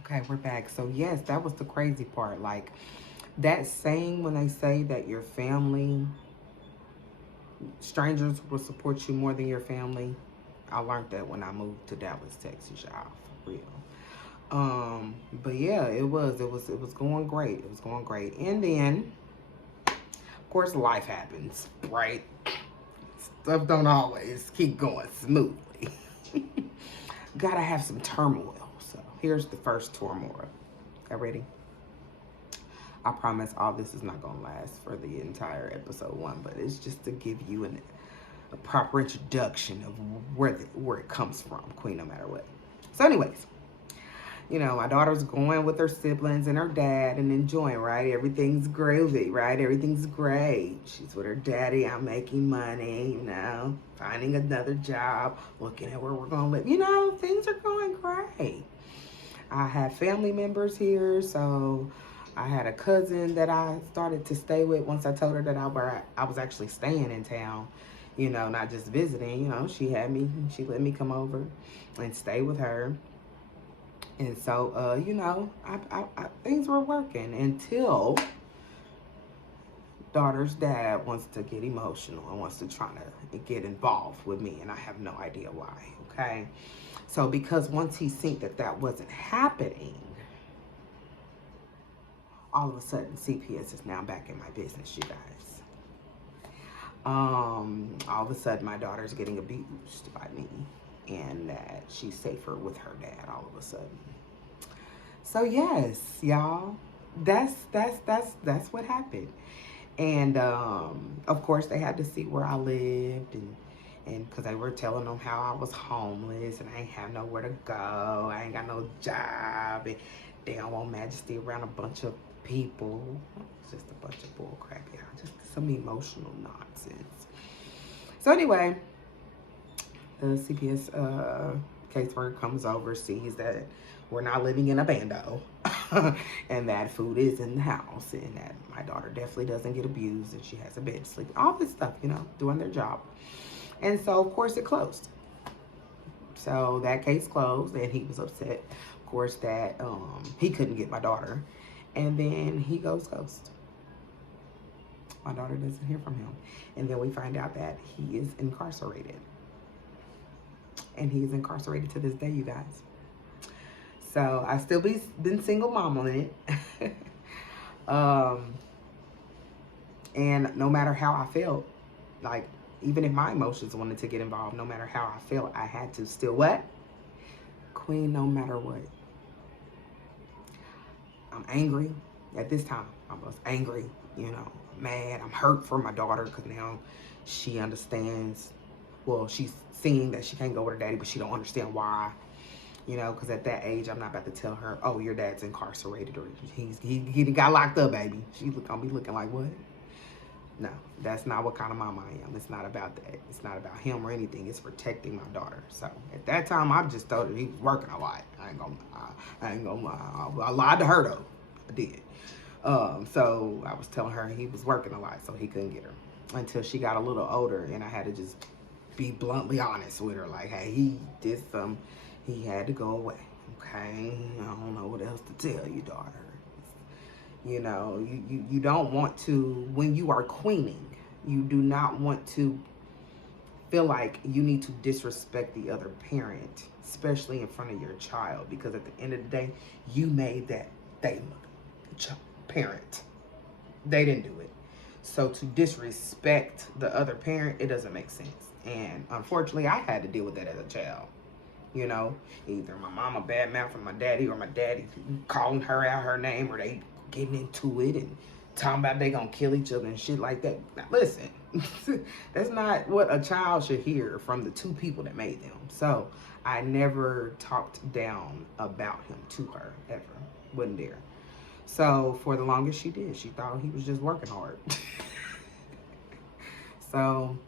Okay, we're back. So yes, that was the crazy part. Like that saying when they say that your family, strangers will support you more than your family. I learned that when I moved to Dallas, Texas, y'all, for real. But yeah, it was going great. It was going great. And then, of course, life happens, right? Stuff don't always keep going smoothly. Gotta have some turmoil. So here's the first turmoil. Y'all ready? I promise all this is not gonna last for the entire episode one, but it's just to give you a proper introduction of where it comes from, Queen, no matter what. So, anyways, my daughter's going with her siblings and her dad and enjoying, right? Everything's groovy, right? Everything's great. She's with her daddy. I'm making money, finding another job, looking at where we're going to live. Things are going great. I have family members here, so I had a cousin that I started to stay with once I told her that I was actually staying in town, not just visiting. She let me come over and stay with her. And so, things were working until daughter's dad wants to get emotional and wants to try to get involved with me, and I have no idea why, okay? So, because once he seen that wasn't happening, all of a sudden, CPS is now back in my business, you guys. All of a sudden, my daughter's getting abused by me, and that she's safer with her dad all of a sudden. So yes, y'all, that's what happened. And of course, they had to see where I lived, and because they were telling them how I was homeless and I ain't have nowhere to go, I ain't got no job, and they don't want Majesty around a bunch of people. It's just a bunch of bull crap, y'all. Just some emotional nonsense. So anyway, the CPS caseworker comes over, sees that we're not living in a bando, and that food is in the house, and that my daughter definitely doesn't get abused, and she has a bed to sleep. All this stuff, doing their job. And so, of course, it closed. So that case closed, and he was upset, of course, that he couldn't get my daughter. And then he goes ghost. My daughter doesn't hear from him. And then we find out that he is incarcerated. And he is incarcerated to this day, you guys. So I still been single mom on it. And no matter how I felt, like even if my emotions wanted to get involved, no matter how I felt, I had to still what? Queen, no matter what. I'm angry. At this time, I was angry, mad. I'm hurt for my daughter because now she understands. Well, she's seeing that she can't go with her daddy, but she don't understand why. Because at that age, I'm not about to tell her, oh, your dad's incarcerated or he got locked up, baby. She's gonna be looking like, what? No, that's not what kind of mom I am. It's not about that. It's not about him or anything. It's protecting my daughter. So at that time, I just told her he was working a lot. I ain't gonna lie. I lied to her though. I did. So I was telling her he was working a lot, so he couldn't get her until she got a little older, and I had to just be bluntly honest with her, like, hey, he did some. He had to go away. Okay, I don't know what else to tell you, daughter. You don't want to, when you are queening, you do not want to feel like you need to disrespect the other parent, especially in front of your child, because at the end of the day, you made that parent. They didn't do it. So to disrespect the other parent, it doesn't make sense. And unfortunately, I had to deal with that as a child. Either my mama bad mouthing my daddy, or my daddy calling her out her name, or they getting into it and talking about they gonna kill each other and shit like that. Now listen, that's not what a child should hear from the two people that made them. So I never talked down about him to her, ever. Wasn't there. So for the longest she did. She thought he was just working hard. So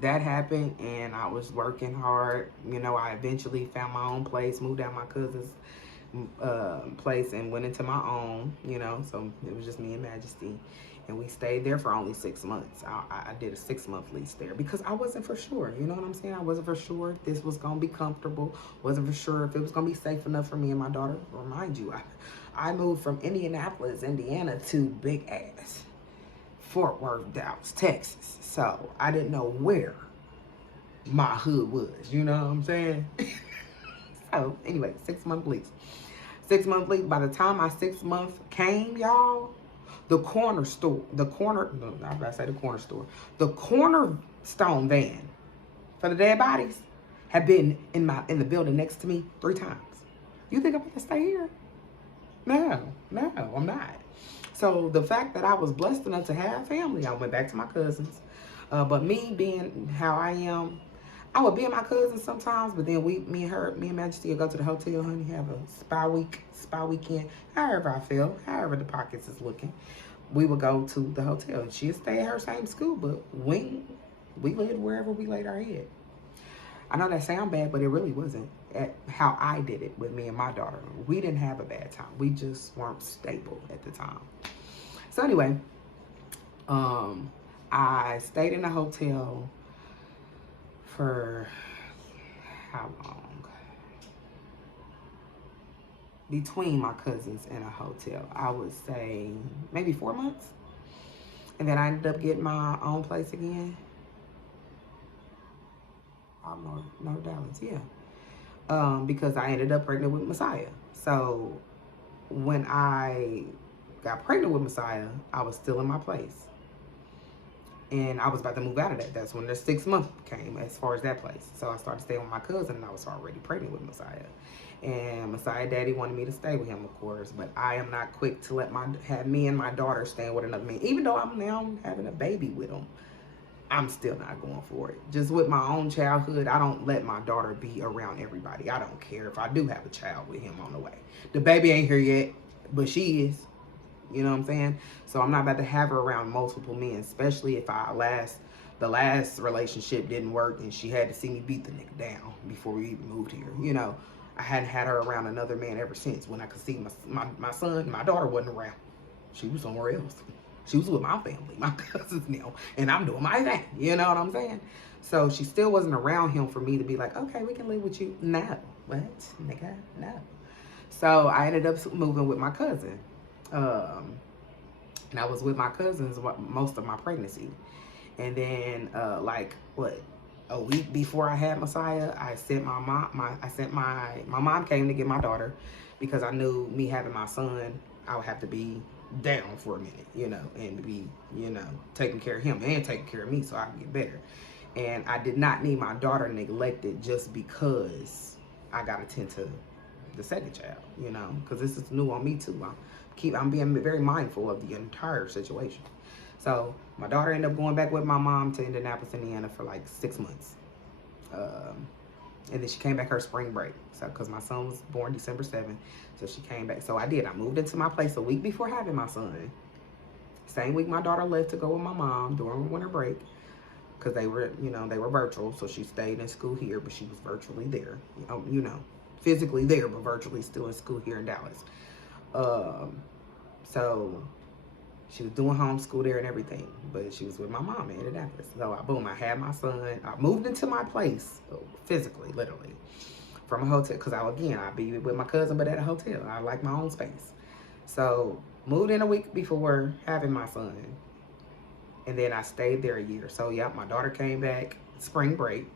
that happened, and I was working hard. I eventually found my own place, moved out my cousin's place, and went into my own, so it was just me and Majesty. And we stayed there for only 6 months. I did a 6-month lease there because I wasn't for sure. You know what I'm saying? I wasn't for sure if this was going to be comfortable. Wasn't for sure if it was going to be safe enough for me and my daughter. Remind you, I moved from Indianapolis, Indiana to big ass Fort Worth, Dallas, Texas. So I didn't know where my hood was. You know what I'm saying? So anyway, 6-month lease. 6-month lease. By the time my 6 month came, y'all, the corner store, the cornerstone van for the dead bodies had been in the building next to me 3 times. You think I'm gonna stay here? No, I'm not. So the fact that I was blessed enough to have family, I went back to my cousins. But me being how I am, I would be in my cousins sometimes, but then me and Majesty would go to the hotel, honey, have a spa weekend, however I feel, however the pockets is looking. We would go to the hotel. She'd stay at her same school, but we lived wherever we laid our head. I know that sounds bad, but it really wasn't at how I did it with me and my daughter. We didn't have a bad time. We just weren't stable at the time. So anyway, I stayed in a hotel for how long? Between my cousins and a hotel, I would say maybe 4 months. And then I ended up getting my own place again. North Dallas, yeah. Because I ended up pregnant with Messiah. So when I got pregnant with Messiah, I was still in my place. And I was about to move out of that. That's when the 6 month came as far as that place. So I started staying with my cousin, and I was already pregnant with Messiah. And Messiah daddy wanted me to stay with him, of course. But I am not quick to have me and my daughter staying with another man. Even though I'm now having a baby with him, I'm still not going for it. Just with my own childhood, I don't let my daughter be around everybody. I don't care if I do have a child with him on the way. The baby ain't here yet, but she is. You know what I'm saying? So I'm not about to have her around multiple men, especially if the last relationship didn't work and she had to see me beat the nigga down before we even moved here. You know, I hadn't had her around another man ever since when I could see my son. My daughter wasn't around. She was somewhere else. She was with my family, my cousins now, and I'm doing my thing. You know what I'm saying? So she still wasn't around him for me to be like, okay, we can live with you. No. What? Nigga, no. So I ended up moving with my cousin. And I was with my cousins most of my pregnancy. And then a week before I had Messiah, I sent my mom came to get my daughter because I knew me having my son, I would have to be down for a minute, you know, and be, you know, taking care of him and taking care of me so I can get better. And I did not need my daughter neglected just because I got to tend to the second child, you know, because this is new on me too. I'm being very mindful of the entire situation. So my daughter ended up going back with my mom to Indianapolis, Indiana for like 6 months. And then she came back her spring break. So, because my son was born December 7th. So she came back. So I moved into my place a week before having my son. Same week my daughter left to go with my mom during winter break. Because they were virtual. So she stayed in school here, but she was virtually there. You know, physically there, but virtually still in school here in Dallas. So she was doing homeschool there and everything, but she was with my mom in Indianapolis. So I had my son. I moved into my place physically, literally, from a hotel. Because I'd be with my cousin, but at a hotel. I like my own space. So moved in a week before having my son. And then I stayed there a year. So yeah, my daughter came back spring break.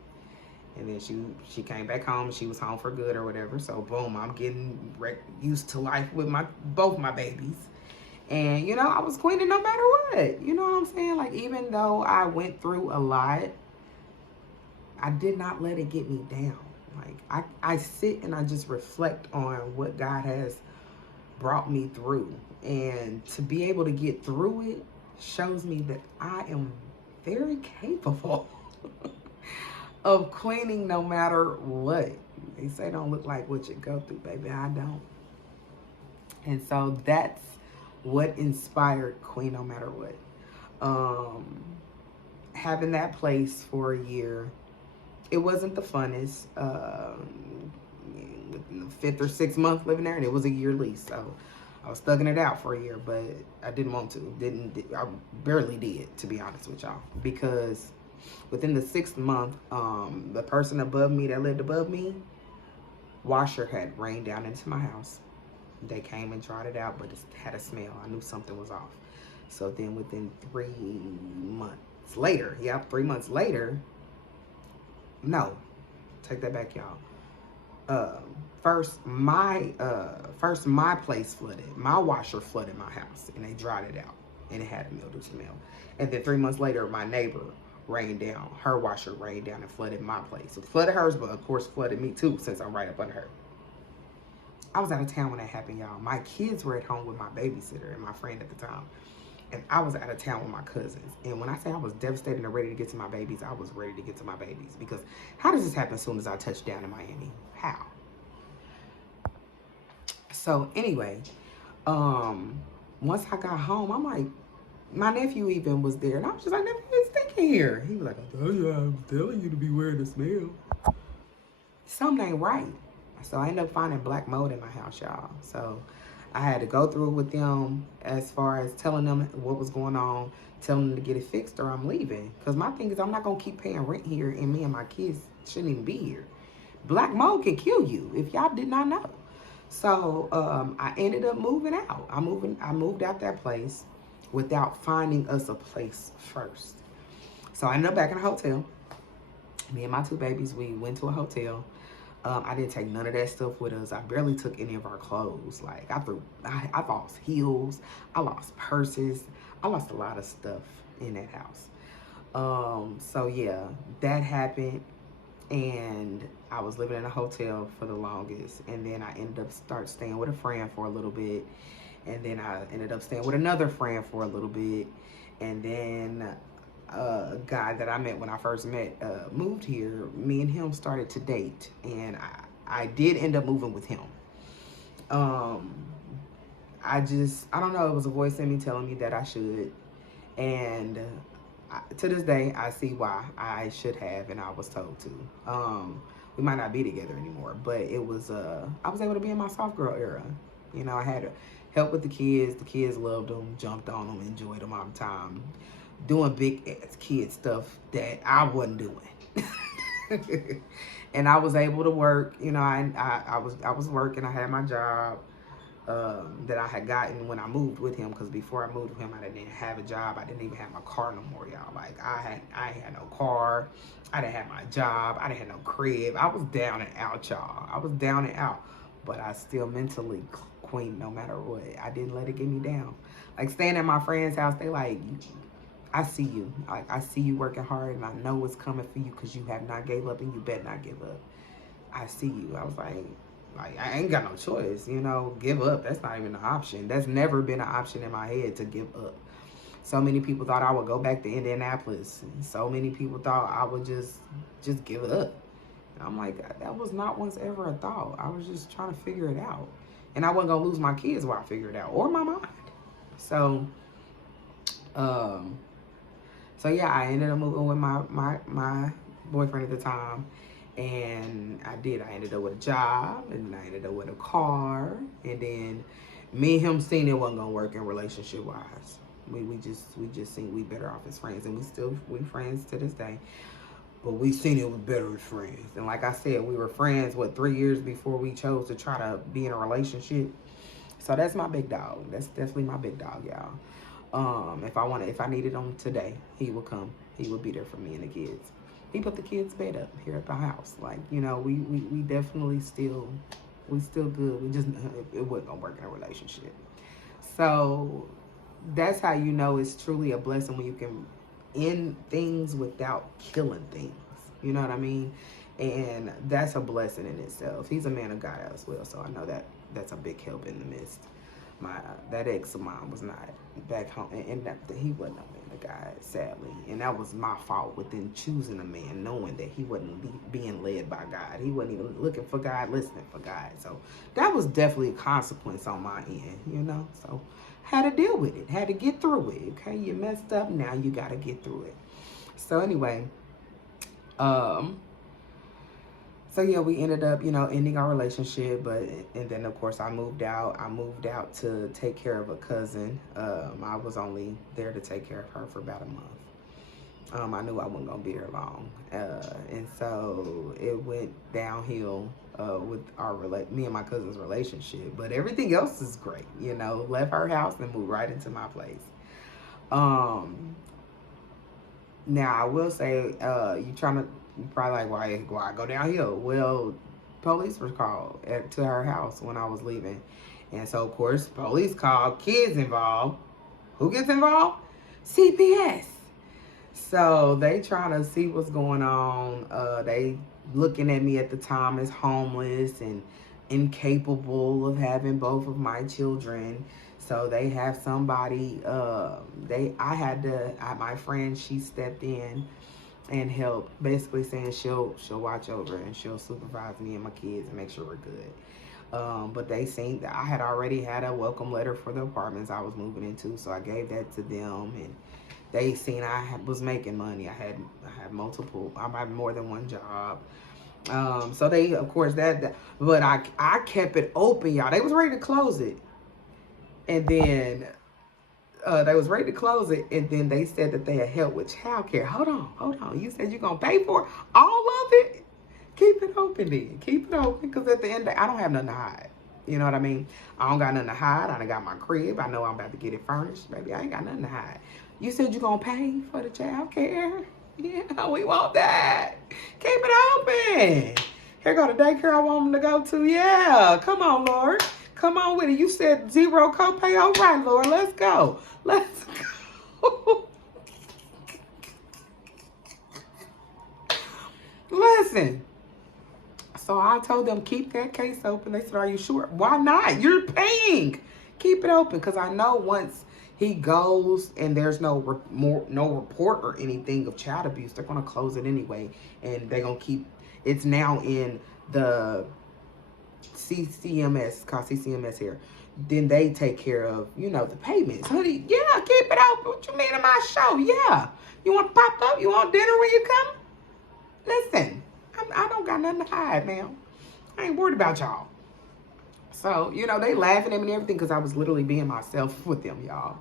And then she came back home. She was home for good or whatever. So boom, I'm getting used to life with both my babies. And, you know, I was queening no matter what. You know what I'm saying? Like, even though I went through a lot, I did not let it get me down. Like, I sit and I just reflect on what God has brought me through. And to be able to get through it shows me that I am very capable of queening no matter what. They say don't look like what you go through, baby. I don't. And so that's what inspired Queen No Matter What. Having that place for a year, it wasn't the funnest. Within the 5th or 6th month living there, and it was a year lease. So I was thugging it out for a year, but I didn't want to. I barely did, to be honest with y'all, because within the 6th month, the person above me that lived above me, washer had rained down into my house. They came and tried it out, but it had a smell. I knew something was off. So then within 3 months later, 3 months later, no, take that back, y'all. First my place flooded. My washer flooded my house, and they dried it out, and it had a mildew smell. And then 3 months later, my neighbor rained down. Her washer rained down and flooded my place. It flooded hers, but of course flooded me too, since I'm right up under her. I was out of town when that happened, y'all. My kids were at home with my babysitter and my friend at the time. And I was out of town with my cousins. And when I say I was devastated and ready to get to my babies, I was ready to get to my babies. Because how does this happen as soon as I touched down in Miami? How? So anyway, once I got home, I'm like, my nephew even was there. And I was just like, nephew, it's stinking here. He was like, I was telling you to beware of the smell. Something ain't right. So I ended up finding black mold in my house, y'all. So I had to go through it with them as far as telling them what was going on, telling them to get it fixed or I'm leaving. Because my thing is I'm not going to keep paying rent here and me and my kids shouldn't even be here. Black mold can kill you if y'all did not know. So I ended up moving out. I moved out that place without finding us a place first. So I ended up back in a hotel. Me and my 2 babies, we went to a hotel. I didn't take none of that stuff with us. I barely took any of our clothes. Like I lost heels. I lost purses. I lost a lot of stuff in that house. So yeah, that happened. And I was living in a hotel for the longest. And then I ended up staying with a friend for a little bit. And then I ended up staying with another friend for a little bit. And then a guy that I met when I first moved here, me and him started to date, and I did end up moving with him. I don't know, it was a voice in me telling me that I should, and to this day, I see why I should have, and I was told to. We might not be together anymore, but it was, I was able to be in my soft girl era. You know, I had to help with the kids loved them, jumped on them, enjoyed them all the time. Doing big ass kid stuff that I wasn't doing. And I was able to work, you know, I was working, I had my job that I had gotten when I moved with him, because before I moved with him, I didn't have a job. I didn't even have my car no more, y'all. Like I had no car, I didn't have my job, I didn't have no crib. I was down and out, y'all. I was down and out, but I still mentally queen no matter what. I didn't let it get me down. Like staying at my friend's house, they like, I see you. Like, I see you working hard, and I know what's coming for you because you have not gave up, and you better not give up. I see you. I was like, I ain't got no choice, you know. Give up. That's not even an option. That's never been an option in my head to give up. So many people thought I would go back to Indianapolis. And so many people thought I would just give up. And I'm like, that was not once ever a thought. I was just trying to figure it out. And I wasn't going to lose my kids while I figured it out, or my mind. So, so yeah, I ended up moving with my boyfriend at the time, and I ended up with a job, and I ended up with a car, and then me and him seen it wasn't gonna work in relationship wise. We just seen we better off as friends, and we friends to this day, but we seen it was better as friends. And like I said, we were friends 3 years before we chose to try to be in a relationship. So that's my big dog. That's definitely my big dog, y'all. If I needed him today, he would come. He would be there for me and the kids. He put the kids' bed up here at the house. Like, you know, we definitely we still good. We just, it wasn't gonna work in a relationship. So that's how you know it's truly a blessing, when you can end things without killing things. You know what I mean? And that's a blessing in itself. He's a man of God as well, so I know that that's a big help in the midst. That ex of mine was not back home, and he wasn't a man of God, sadly, and that was my fault within choosing a man, knowing that he wasn't being led by God. He wasn't even looking for God, listening for God. So that was definitely a consequence on my end, you know. So had to deal with it, had to get through it. Okay, you messed up, now you got to get through it. So anyway, So yeah, we ended up, ending our relationship. But and then of course I moved out. I moved out to take care of a cousin. I was only there to take care of her for about a month. I knew I wasn't gonna be there long, and so it went downhill with me and my cousin's relationship. But everything else is great, Left her house and moved right into my place. Um, Now I will say, you probably like, why go downhill? Well, police were called to her house when I was leaving, and so of course police called, kids involved. Who gets involved? CPS. So they trying to see what's going on. They looking at me at the time as homeless and incapable of having both of my children. So they have somebody. My friend, she stepped in and helped, basically saying she'll watch over and she'll supervise me and my kids and make sure we're good. But they seen that I had already had a welcome letter for the apartments I was moving into, so I gave that to them, and they seen was making money. I had more than one job. So they, of course, but I kept it open, y'all. They was ready to close it, and then they was ready to close it, and then they said that they had help with childcare. Hold on. You said you're gonna pay for all of it? Keep it open then. Keep it open, because at the end of the day, I don't have nothing to hide. You know what I mean? I don't got nothing to hide. I done got my crib. I know I'm about to get it furnished. Baby, I ain't got nothing to hide. You said you're gonna pay for the child care? Yeah, we want that. Keep it open. Here go the daycare I want them to go to. Yeah, come on, Lord. Come on with it. You said zero copay. All right, Lord, let's go. Let's go. Listen. So I told them, keep that case open. They said, are you sure? Why not? You're paying. Keep it open, because I know once he goes and there's no report or anything of child abuse, they're going to close it anyway. And they're going to keep, it's now in the CCMS, called CCMS here. Then they take care of, the payments. Honey, yeah, keep it open. What you mean in my show? Yeah. You want to pop up? You want dinner when you come? Listen. I don't got nothing to hide, man. I ain't worried about y'all. So, they laughing at me and everything because I was literally being myself with them, y'all.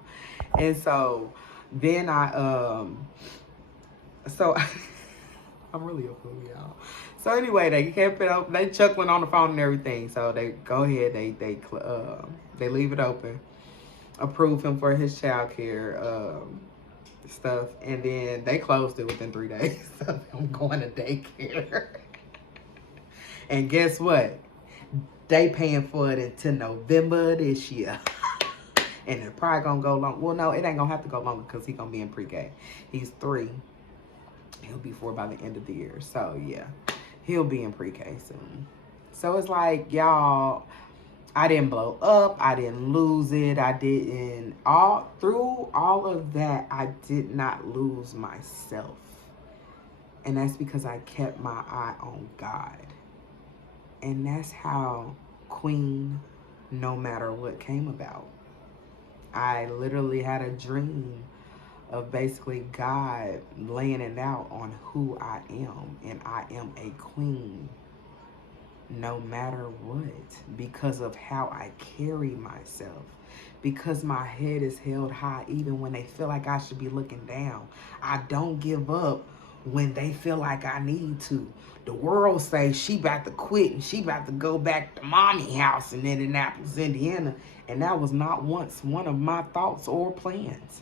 And so then I'm really a fool, y'all. So anyway, they kept it open. They chuckling on the phone and everything. So they go ahead. They leave it open. Approve him for his child care stuff, and then they closed it within 3 days. So I'm going to daycare. And guess what? They paying for it until November this year. And it's probably gonna go long. Well, no, it ain't gonna have to go longer because he's gonna be in pre-K. He's 3. He'll be 4 by the end of the year. So yeah, he'll be in pre-K soon. So it's like, y'all, I didn't blow up. I didn't lose it. Through all of that, I did not lose myself. And that's because I kept my eye on God. And that's how Queen No Matter What came about. I literally had a dream of basically God laying it out on who I am. And I am a queen no matter what, because of how I carry myself, because my head is held high even when they feel like I should be looking down. I don't give up when they feel like I need to. The world say she about to quit and she about to go back to mommy house in Indianapolis, Indiana, and that was not once one of my thoughts or plans.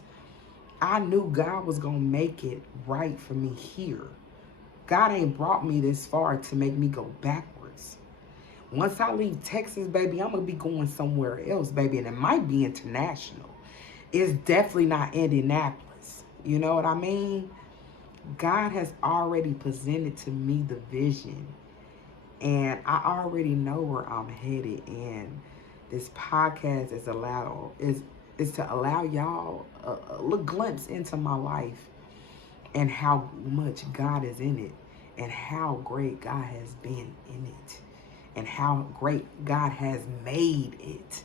I knew God was gonna make it right for me here. God ain't brought me this far to make me go backwards. Once I leave Texas, baby, I'm going to be going somewhere else, baby, and it might be international. It's definitely not Indianapolis. You know what I mean? God has already presented to me the vision, and I already know where I'm headed, and this podcast is to allow y'all a little glimpse into my life and how much God is in it, and how great God has been in it, and how great God has made it.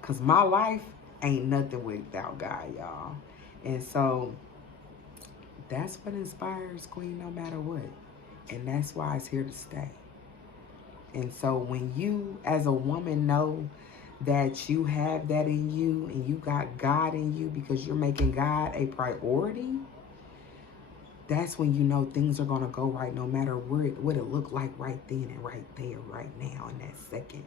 Because my life ain't nothing without God, y'all. And so that's what inspires Queen No Matter What. And that's why it's here to stay. And so when you as a woman know that you have that in you and you got God in you because you're making God a priority, that's when you know things are going to go right no matter what it looked like right then and right there, right now, in that second.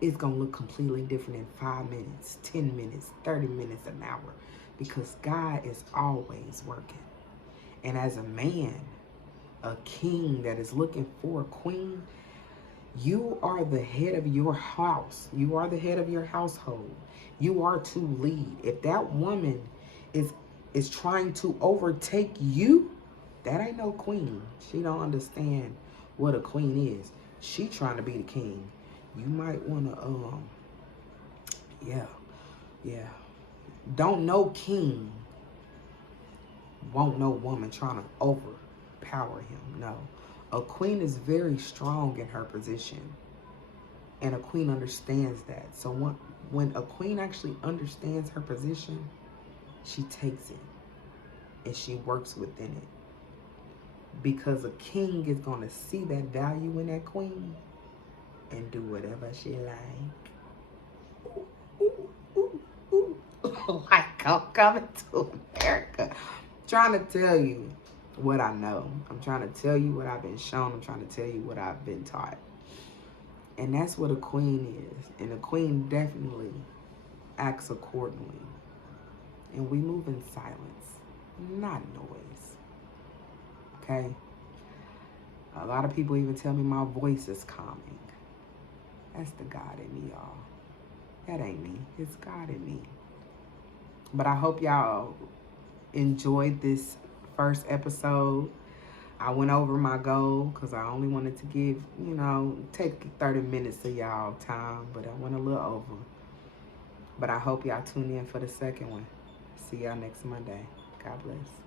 It's going to look completely different in 5 minutes, 10 minutes, 30 minutes, an hour, because God is always working. And as a man, a king that is looking for a queen, you are the head of your house. You are the head of your household. You are to lead. If that woman is trying to overtake you, that ain't no queen. She don't understand what a queen is. She trying to be the king. You might want to yeah. Don't no king want no woman trying to overpower him. No. A queen is very strong in her position. And a queen understands that. So when a queen actually understands her position, she takes it and she works within it. Because a king is going to see that value in that queen and do whatever she like. Ooh, ooh, ooh, ooh. Like I'm coming to America. I'm trying to tell you what I know. I'm trying to tell you what I've been shown. I'm trying to tell you what I've been taught. And that's what a queen is. And a queen definitely acts accordingly. And we move in silence, not noise. Okay? A lot of people even tell me my voice is calming. That's the God in me, y'all. That ain't me. It's God in me. But I hope y'all enjoyed this first episode. I went over my goal because I only wanted to give, take 30 minutes of y'all time, but I went a little over. But I hope y'all tune in for the second one. See y'all next Monday. God bless.